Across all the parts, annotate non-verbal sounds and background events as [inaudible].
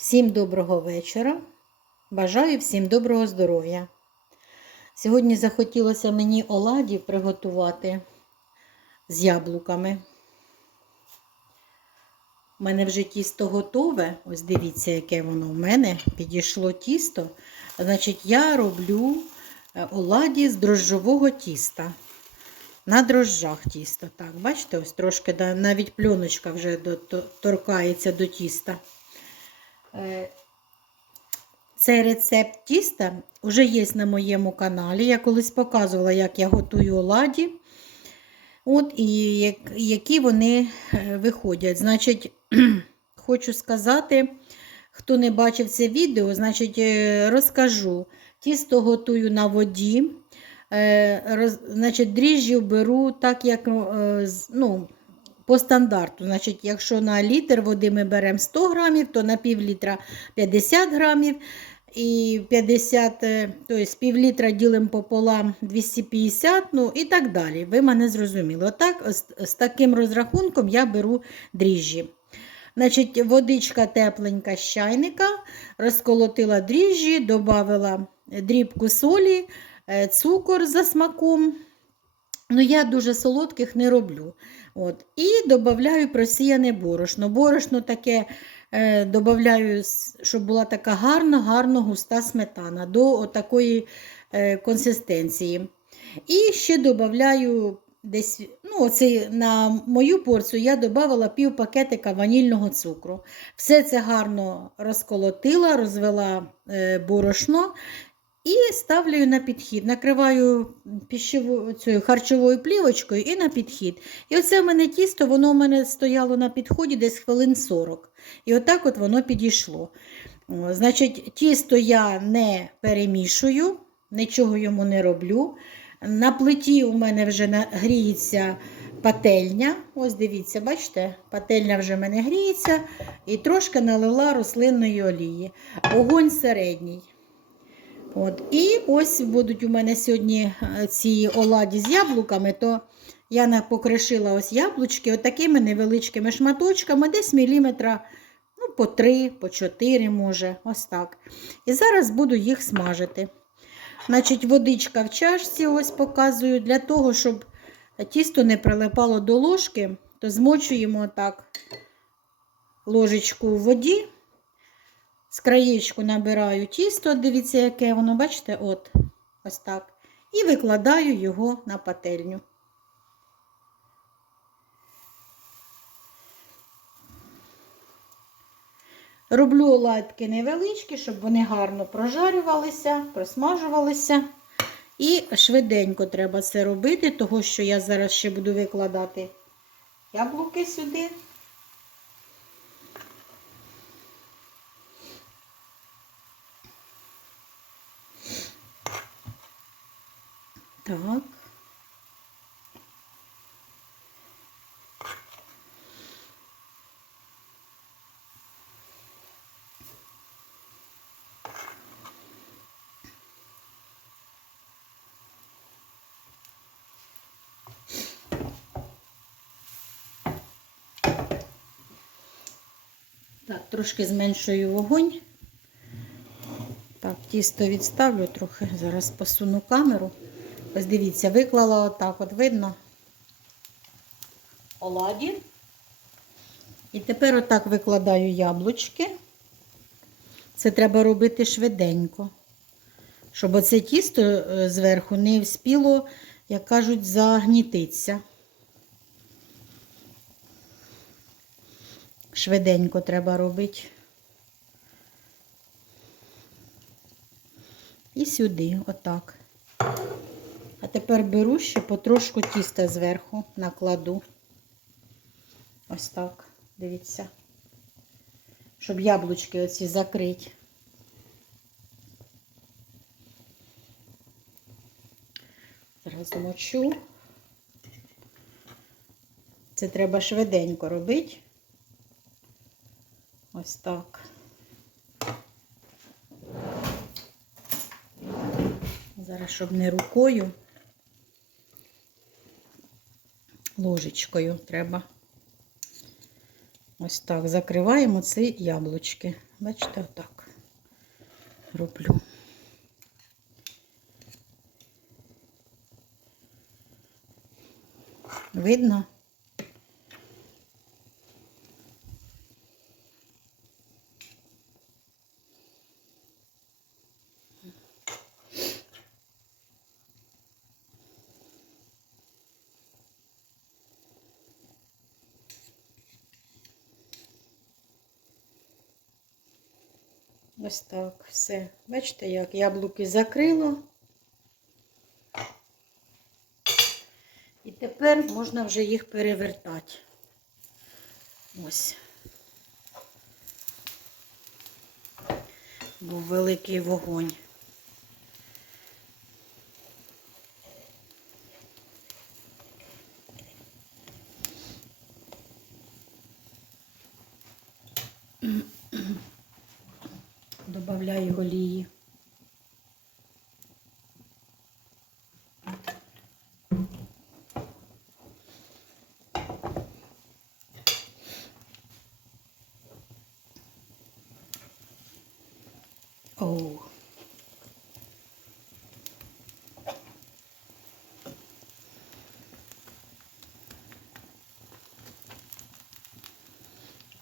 Всім доброго вечора. Бажаю всім доброго здоров'я. Сьогодні захотілося мені оладів приготувати з яблуками. У мене вже тісто готове. Ось дивіться, яке воно в мене. Підійшло тісто. Значить, я роблю е, оладі з дрожжового тіста. На дрожжах тісто. Так, бачите, ось трошки навіть пльоночка вже торкається до тіста. Е, Цей рецепт тіста вже є на моєму каналі. Я колись показувала, як я готую оладі. От, і як- які вони е, виходять. Значить, [clears throat] хочу сказати, хто не бачив це відео, значить, е, розкажу. Тісто готую на воді. Роз, значить, дріжджі беру так, як ну, по стандарту. Значить, якщо на літр води ми беремо 100 грамів, то на пів літра 50 грамів. І 50, е, тобто пів літра ділимо пополам 250, ну і так далі. Ви мене зрозуміли. Отак, з, з таким розрахунком я беру дріжджі. Значить, водичка тепленька з чайника, розколотила дріжджі, додала дрібку солі, е, цукор за смаком. Ну, я дуже солодких не роблю. От. І додаю просіяне борошно. Борошно таке е, додаю, щоб була така гарна, гарно густа сметана до такої е, консистенції. І ще додаю десь, ну, оце, на мою порцію я додавала пів пакетика ванільного цукру. Все це гарно розколотила, розвела е, борошно і ставлю на підхід. Накриваю пищевою, цією харчовою плівочкою і на підхід. І оце в мене тісто, воно в мене стояло на підході десь хвилин 40. І отак от воно підійшло. Значить, тісто я не перемішую, нічого йому не роблю. На плиті у мене вже гріється пательня. Ось дивіться, бачите, пательня вже в мене гріється і трошки налила рослинної олії. Огонь середній. От. І ось будуть у мене сьогодні е, ці оладі з яблуками, то я покришила ось яблучки отакими невеличкими шматочками, десь міліметра ну, по 3, по 4 може, ось так. І зараз буду їх смажити. Значить, водичка в чашці, ось показую, для того, щоб тісто не прилипало до ложки, то змочуємо так ложечку в воді. З краєчку набираю тісто, дивіться, яке воно, бачите, от, ось так. І викладаю його на пательню. Роблю оладки невеличкі, щоб вони гарно прожарювалися, просмажувалися. І швиденько треба це робити, того що я зараз ще буду викладати яблуки сюди. Так. Так, трошки зменшую вогонь. Так, тісто відставлю трохи. Зараз посуну камеру. Ось дивіться, виклала отак, от видно оладі. І тепер отак викладаю яблучки. Це треба робити швиденько, щоб оце тісто е, зверху не вспіло, як кажуть, загнітиться. Швиденько треба робити. І сюди, отак. А тепер беру ще потрошку тіста зверху, накладу. Ось так, дивіться. Щоб яблучки оці закрити. Зараз мочу. Це треба швиденько робити. Ось так. Зараз, щоб не рукою, ложечкою треба. Ось так закриваємо ці яблучки. Бачите, отак роблю. Видно? Ось так все. Бачите, як яблуки закрило. І тепер можна вже їх перевертати. Ось. Був великий вогонь. Добавляю олії. Оу.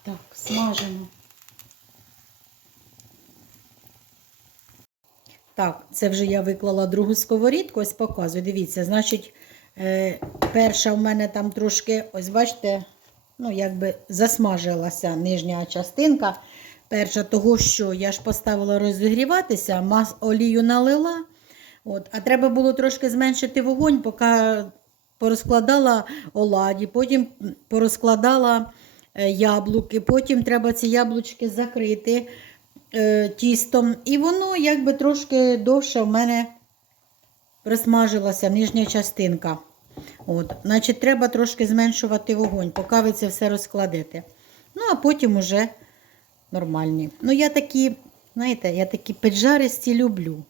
Так, смажимо. Так, це вже я виклала другу сковорідку, ось показую. Дивіться, значить, е, перша в мене там трошки, ось бачите, ну, якби засмажилася нижня частинка. Перша, того, що я ж поставила розігріватися, мас олію налила. От, а треба було трошки зменшити вогонь, поки порозкладала оладі, потім порозкладала е, яблуки, потім треба ці яблучки закрити тістом. І воно якби трошки довше в мене просмажилася нижня частинка. От, Значить, треба трошки зменшувати вогонь, поки ви це все розкладете. Ну, а потім уже нормальні. Ну, я такі, знаєте, я такі піджаристі люблю.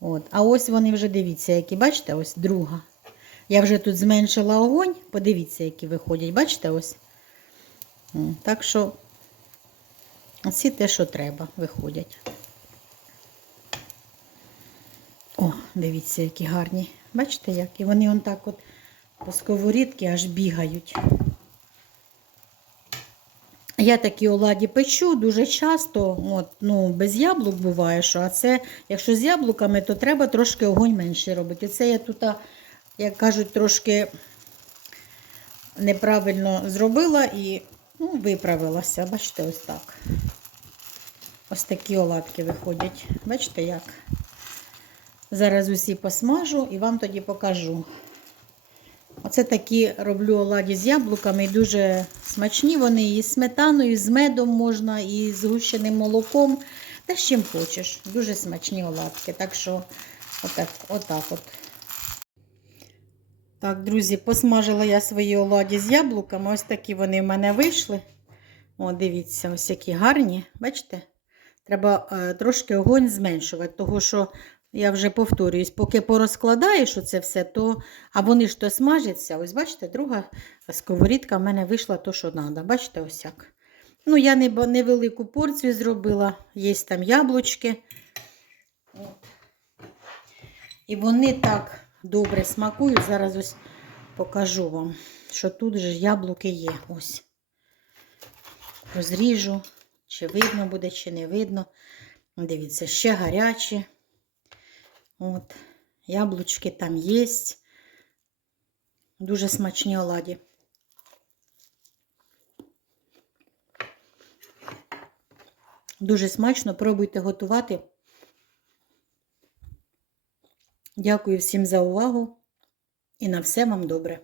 От. А ось вони вже дивіться, які, бачите, ось друга. Я вже тут зменшила огонь, подивіться, які виходять. Бачите, ось. Так що всі те, що треба, виходять. О, дивіться, які гарні. Бачите, як? І вони он так от по сковорідки аж бігають. Я такі оладі печу дуже часто, от, ну, без яблук буває, що, а це, якщо з яблуками, то треба трошки огонь менше робити. Це я тут, як кажуть, трошки неправильно зробила і ну, виправилася. Бачите, ось так. Ось такі оладки виходять. Бачите, як? Зараз усі посмажу і вам тоді покажу. Оце такі роблю оладі з яблуками, дуже смачні вони і з сметаною, і з медом можна, і з гущеним молоком. Та з чим хочеш. Дуже смачні оладки. Так що, отак, отак от. Так, друзі, посмажила я свої оладі з яблуками. Ось такі вони в мене вийшли. О, дивіться, ось які гарні. Бачите? Треба е, трошки огонь зменшувати, тому що я вже повторююсь, поки порозкладаєш оце все, то а вони ж то смажаться. Ось бачите, друга сковорідка в мене вийшла то, що треба. Бачите, ось як. Ну, я невелику порцію зробила, є там яблучки. От. І вони так добре смакують. Зараз ось покажу вам, що тут же яблуки є. Ось. Розріжу, чи видно буде, чи не видно. Дивіться, ще гарячі. От, яблучки там є. Дуже смачні оладі. Дуже смачно, пробуйте готувати. Дякую всім за увагу і на все вам добре.